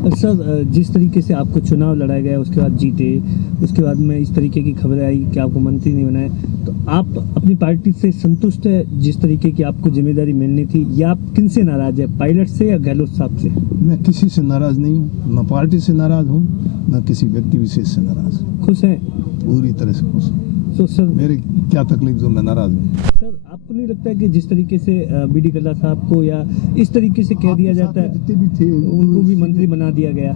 Sir, जिस तरीके से आपको चुनाव लड़ाया गया उसके बाद जीते, उसके बाद में इस तरीके की खबरें आई कि आपको मंत्री नहीं बनाए, तो आप अपनी पार्टी से संतुष्ट है जिस तरीके की आपको जिम्मेदारी मिलनी थी, या आप किन से नाराज है, पायलट से या गहलोत साहब से? मैं किसी से नाराज नहीं हूँ, न पार्टी से नाराज हूँ, न किसी व्यक्ति विशेष से नाराज। खुश हैं? पूरी तरह से खुश। तो सर, मेरी क्या तकलीफ जो मैं नाराज हूँ? सर, आपको नहीं लगता है कि जिस तरीके से बीडी कल्ला साहब को या इस तरीके से कह दिया जाता है, जितने भी थे उनको भी मंत्री बना दिया गया?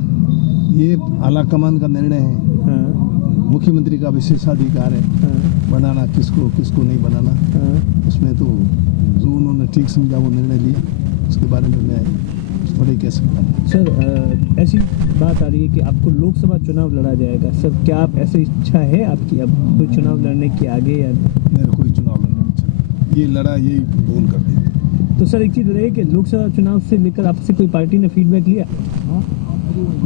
ये आला कमान का निर्णय है, हाँ, मुख्यमंत्री का विशेषाधिकार है हाँ, बनाना किसको किसको नहीं बनाना। हाँ। उसमें तो जो उन्होंने ठीक समझा वो निर्णय लिया, उसके बारे में मैं थोड़ी कह सकता हूँ। सर, ऐसी बात आ रही है कि आपको लोकसभा चुनाव लड़ा जाएगा। सर, क्या आप ऐसी इच्छा है आपकी अब कोई चुनाव लड़ने की आगे, या मेरा कोई चुनाव लड़ने की इच्छा, ये लड़ा यही भूल कर दी। तो सर, एक चीज़ रही कि लोकसभा चुनाव से लेकर आपसे कोई पार्टी ने फीडबैक लिया?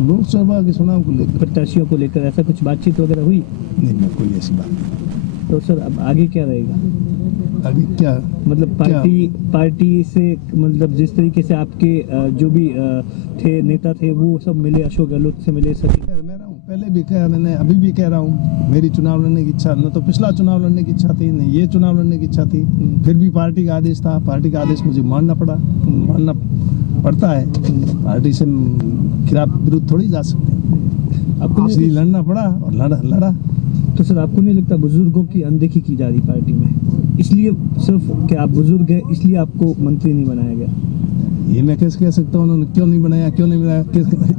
लोकसभा के चुनाव को लेकर प्रत्याशियों को लेकर ऐसा कुछ बातचीत वगैरह हुई? नहीं, मैं कोई ऐसी बात नहीं। तो सर, अब आगे क्या रहेगा? अभी क्या मतलब पार्टी से, मतलब जिस तरीके से आपके जो भी थे नेता थे वो सब मिले, अशोक गहलोत से मिले सभी? मैं रहा हूँ, पहले भी कहा मैंने, अभी भी कह रहा हूँ, मेरी चुनाव लड़ने की इच्छा न तो पिछला चुनाव लड़ने की इच्छा थी, न ये चुनाव लड़ने की इच्छा थी। फिर भी पार्टी का आदेश था, पार्टी का आदेश मुझे मानना पड़ता है। पार्टी से खिलाफ विरुद्ध थोड़ी जा सकते, आपको इसलिए लड़ना पड़ा और लड़ा। तो सर, आपको नहीं लगता बुजुर्गों की अनदेखी की जा रही पार्टी में, इसलिए सिर्फ कि आप बुजुर्ग हैं इसलिए आपको मंत्री नहीं बनाया गया? ये मैं कैसे कह सकता हूँ उन्होंने क्यों नहीं बनाया,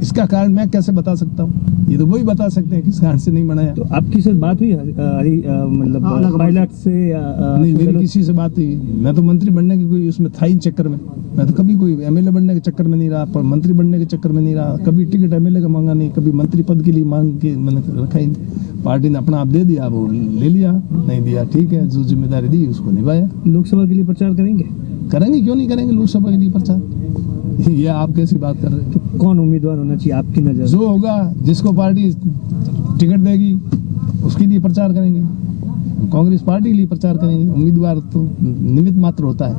इसका कारण मैं कैसे बता सकता हूँ? ये तो वही बता सकते हैं किस कारण से नहीं बनाया। तो आपकी सर बात हुई मतलब पायलट से या नहीं, मेरी किसी से बात हुई? मैं तो मंत्री बनने के कोई उसमें था ही चक्कर में, मैं तो कभी कोई एमएलए बनने के चक्कर में नहीं रहा, पर मंत्री बनने के चक्कर में नहीं रहा, कभी टिकट एमएलए का मांगा नहीं, कभी मंत्री पद के लिए मांग के मैंने रखा ही नहीं। पार्टी ने अपना आप दे दिया, वो ले लिया, नहीं दिया ठीक है, जो जिम्मेदारी दी उसको निभाया। लोकसभा के लिए प्रचार करेंगे? करेंगे, क्यों नहीं करेंगे लोकसभा के लिए प्रचार? ये आप कैसी बात कर रहे हैं? तो कौन उम्मीदवार होना चाहिए आपकी नजर? जो होगा, जिसको पार्टी टिकट देगी उसके लिए प्रचार करेंगे, कांग्रेस पार्टी के लिए प्रचार करेंगे। उम्मीदवार तो निमित्त मात्र होता है।